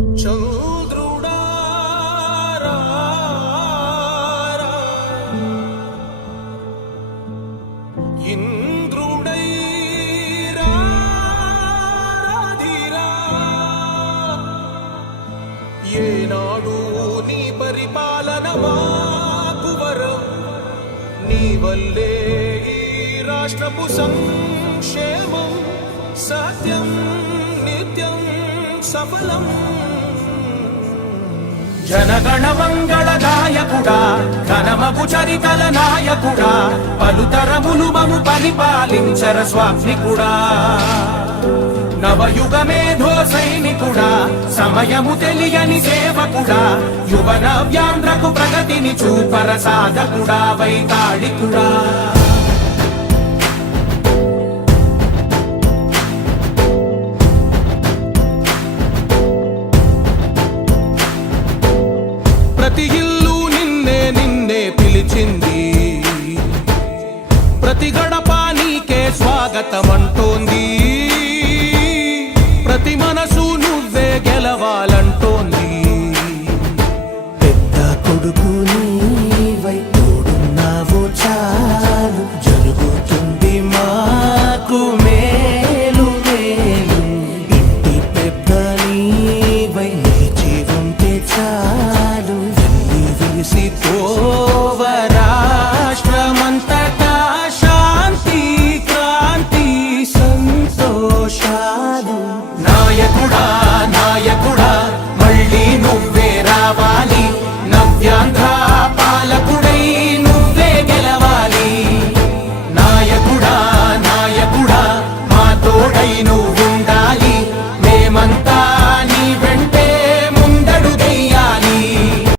చంద్రుడా ఇంద్రుడై రాధిరా ఏనాడు నీ పరిపాలన మాకు వరం నీ వల్లే ఈ రాష్ట్రపు సంక్షేమం సత్యం నిత్యం సఫలం జనగణ మంగళ నాయకుడా ఘనమగు చరితల నాయకుడా పలుతరములు మము పరిపాలించర స్వామికుడా నవయుగ మేధో సైనికుడా సమయము తెలియని సేవకుడా యువన వ్యాంధ్రకు ప్రగతిని చూపర సాధకుడా వైతాళికుడా ప్రతి ఇల్లు నిన్నే నిన్నే పిలిచింది ప్రతి గడప నీకే స్వాగతమంటోంది ప్రతి మనసు నువ్వే గెలవాలంటోంది పెద్ద కొడుకు నీవై తోడున్నావు చాలు జరుగుతుంది మాకు మేలు మేలు ఇంటి పెద్ద నీవై నిలిచి ఉంటే చాలు విసిపోవ రాష్ట్రమంతటా శాంతి క్రాంతి సంతోషాలు నాయకుడా నాయకుడా మళ్ళీ నువ్వే రావాలి నవ్యాంధ్ర పాలకుడా